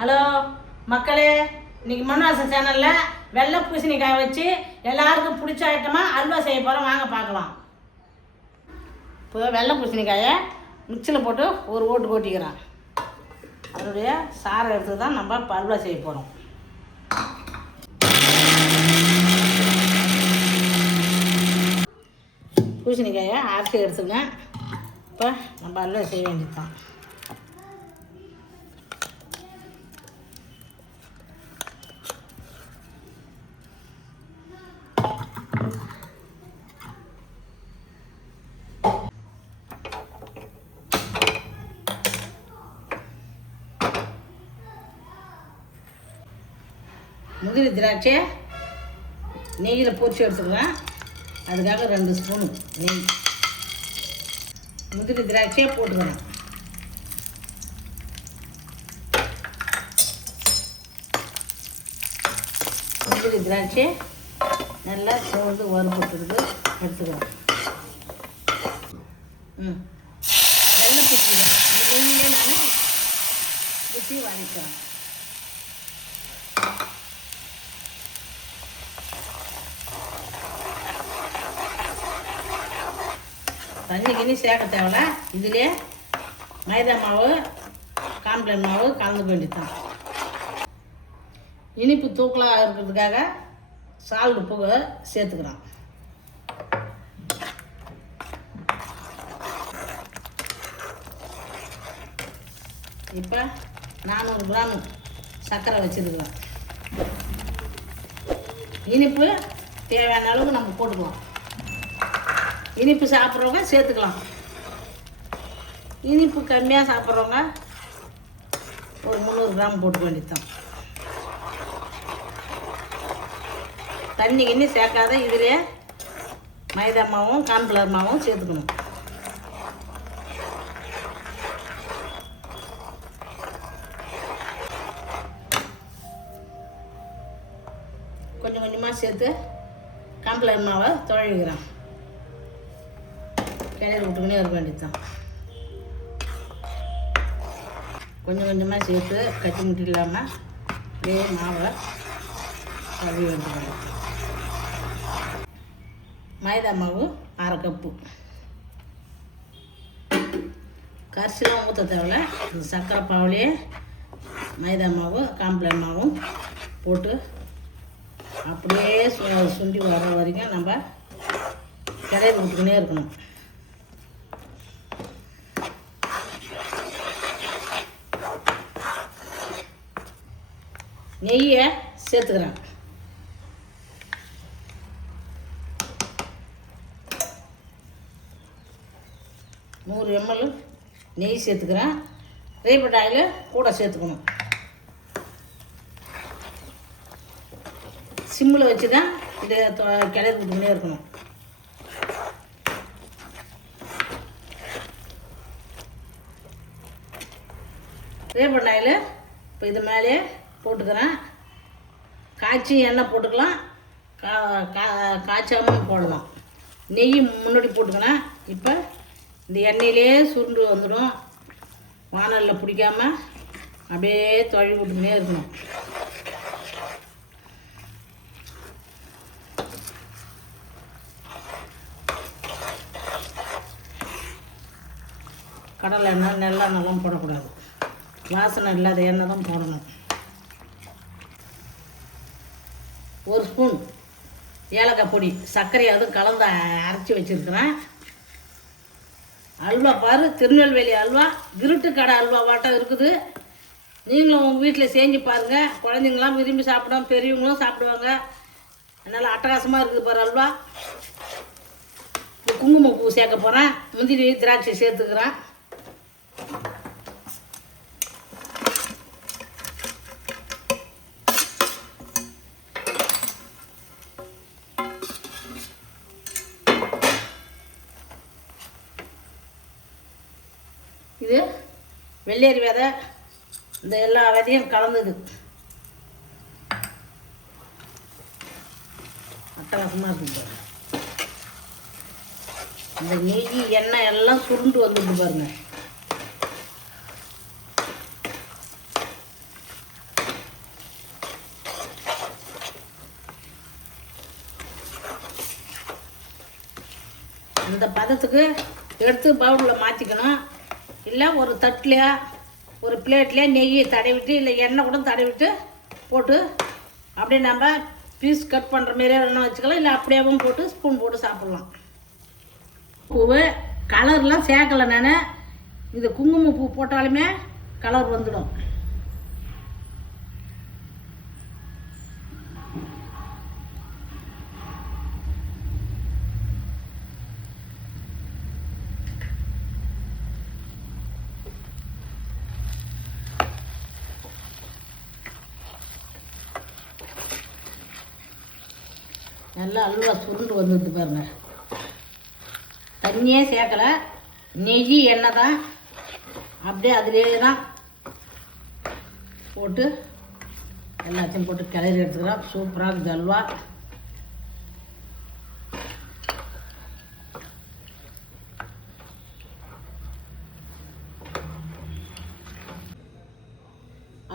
Hello மக்களே, இன்னைக்கு மண்வாசன் சேனலில் வெள்ளை பூசணிக்காய் வச்சு எல்லாருக்கும் பிடிச்ச ஐட்டமாக அல்வா செய்ய போகிறோம். வாங்க பார்க்கலாம். இப்போ வெள்ளை பூசணிக்காயை மிக்சியில் போட்டு ஒரு ஓட்டு கொட்டிக்கிறேன். அதனுடைய சாரை எடுத்து தான் நம்ம இப்போ அல்வா செய்ய போகிறோம். பூசணிக்காயை அரைச்சி எடுத்துங்க. இப்போ நம்ம அல்வா செய்ய வேண்டியது தான். முந்திரி திராட்சை நெய்யில் பொரிச்சு எடுத்துக்கலாம். அதுக்காக 2 ஸ்பூனு நெய் முந்திரி திராட்சையை போட்டுக்கலாம். முந்திரி திராட்சை நல்லா சோர்ந்து வறுபட்டுருக்கு எடுத்துக்கலாம். நல்லா பிடிச்சிக்கலாம். நெய்யிலே நான் ஊற்றி வதக்கிறேன். தண்ணி கிண்ணி சேர்க்க தேவையில்ல. இதிலே மைதா மாவு கார்ன்ஃப்ளவர் மாவு கலந்து வேண்டியதான். இனிப்பு தூக்கலாக இருக்கிறதுக்காக சால்ட் உப்பு சேர்த்துக்கிறோம். இப்போ 400 கிராம் சர்க்கரை வச்சுருக்கிறோம். இனிப்பு தேவையான அளவுக்கு நம்ம போட்டுக்கலாம். இனிப்பு சாப்பிட்றவங்க சேர்த்துக்கலாம். இனிப்பு கம்மியாக சாப்பிட்றவங்க ஒரு 300 கிராம் போட்டுக்க வேண்டியதுதான். தண்ணி கிண்ணி சேர்க்காத இதிலே மைதா மாவும் கார்ன்ஃப்ளவர் மாவும் சேர்த்துக்கணும். கொஞ்சம் கொஞ்சமாக சேர்த்து கார்ன்ஃப்ளவர் மாவை துழவிக்கிறேன். கிளறி விட்டுக்கினே இருக்க வேண்டியதுதான். கொஞ்சம் கொஞ்சமாக சேர்த்து கட்டி முட்டி இல்லாமல் அப்படியே மாவை கழுவி வந்துக்கணும். மைதா மாவு 1/2 கப்பு. கரிசிலாம் ஊற்ற தேவையில்ல. இந்த சர்க்கரை பாவுலேயே மைதா மாவு கார்ன்ஃப்ளவர் மாவும் போட்டு அப்படியே சுண்டி வர வரைக்கும் நம்ம கிளறி விட்டுக்கினே இருக்கணும். நெய்யை சேர்த்துக்கிறேன். நூறு ml நெய் சேர்த்துக்கிறேன். ரீஃபைண்ட் ஆயில் கூட சேர்த்துக்கணும். சிம்மில் வச்சு தான் இதை கிளறி விட்டுக்கிட்டே இருக்கணும். ரீஃபைண்ட் ஆயில் இப்போ இது மேலேயே போட்டுக்கிறேன். காய்ச்சி எண்ணெய் போட்டுக்கலாம், காய்ச்சாமல் போடலாம். நெய் முன்னாடி போட்டுக்கிறேன். இப்போ இந்த எண்ணெயிலே சுருண்டு வந்துடும். வானலில் பிடிக்காமல் அப்படியே தொழி விட்டுக்கினே இருக்கணும். கடலை எண்ணெய் நல்லெண்ணெய்லாம் போடக்கூடாது. வாசனை இல்லாத எண்ணெய் தான் போடணும். 1 ஸ்பூன் ஏலக்காய் பொடி சர்க்கரை அதுவும் கலந்து அரைச்சி வச்சுருக்கிறேன். அல்வா பாரு, திருநெல்வேலி அல்வா கிருட்டு கடை அல்வா வாட்டம் இருக்குது. நீங்களும் உங்கள் வீட்டில் செஞ்சு பாருங்கள். குழந்தைங்களாம் விரும்பி சாப்பிடுவாங்க, பெரியவங்களும் சாப்பிடுவாங்க. அதனால் அட்டகாசமாக இருக்குது பாரு அல்வா. குங்குமப்பூ சேர்க்க போகிறேன். முந்திரி திராட்சை சேர்த்துக்கிறேன். இது வெள்ளரி விதை, இந்த எல்லா விதையும் கலந்துது. அட்டகாசமாக இருக்குது. இந்த நெய் எண்ணெய் எல்லாம் சுருண்டு வந்துட்டு பாருங்க. அந்த பதத்துக்கு எடுத்து பவுலில் மாற்றிக்கணும். இல்லை ஒரு தட்டிலையா ஒரு பிளேட்லேயே நெய்யை தடவிட்டு இல்லை எண்ணெய் கூட தடவிட்டு போட்டு அப்படியே நம்ம பீஸ் கட் பண்ணுற மாரியே வேணால் வச்சுக்கலாம். இல்லை அப்படியேவும் போட்டு ஸ்பூன் போட்டு சாப்பிட்லாம். பூவு கலர்லாம் சேர்க்கலை நான். இது குங்குமப்பூ போட்டாலுமே கலர் வந்துடும். நல்லா அல்வா சுருண்டு வந்துடுது பாருங்க. தண்ணியே சேர்க்கலை, நெய் எண்ணெய் தான். அப்படியே அதிலே தான் போட்டு எல்லாத்தையும் போட்டு கிளறி எடுத்துக்கிறோம். சூப்பராக இருக்குது அல்வா.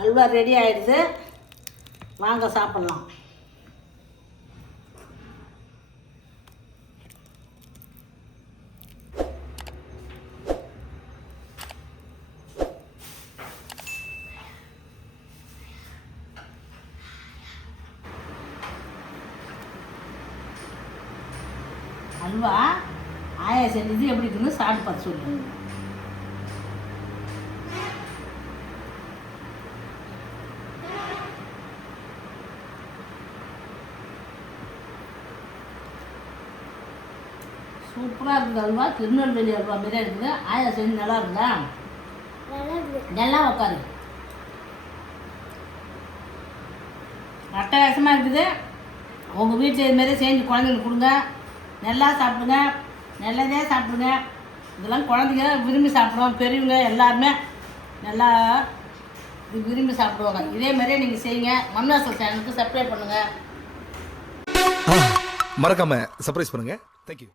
அல்வா ரெடி ஆயிடுது, வாங்க சாப்பிட்லாம். அல்வா ஆயா செஞ்சது எப்படி இருக்குன்னு சாப்பிட்டு பார்த்து சொல்லுங்க. சூப்பராக இருக்குது அல்வா. திருநெல்வேலி அல்வா மாரியே இருக்குது. ஆயா செஞ்சு நல்லா இருக்குதா? நல்லா உட்காரு. அட்டகாசமாக இருக்குது. உங்கள் வீட்டில் இதுமாரி செஞ்சு குழந்தைங்களுக்கு கொடுங்க. நல்லா சாப்பிடுங்க, நல்லதே சாப்பிடுங்க. இதெல்லாம் குழந்தைங்க விரும்பி சாப்பிடுவோம். பெரியவங்க எல்லாருமே நல்லா விரும்பி சாப்பிடுவாங்க. இதே மாதிரியே நீங்கள் செய்யுங்க. மண் வாசல் சேனலுக்கு சப்ஸ்கிரைப் பண்ணுங்கள். மறக்காமல் சர்ப்ரைஸ் பண்ணுங்கள். தேங்க்யூ.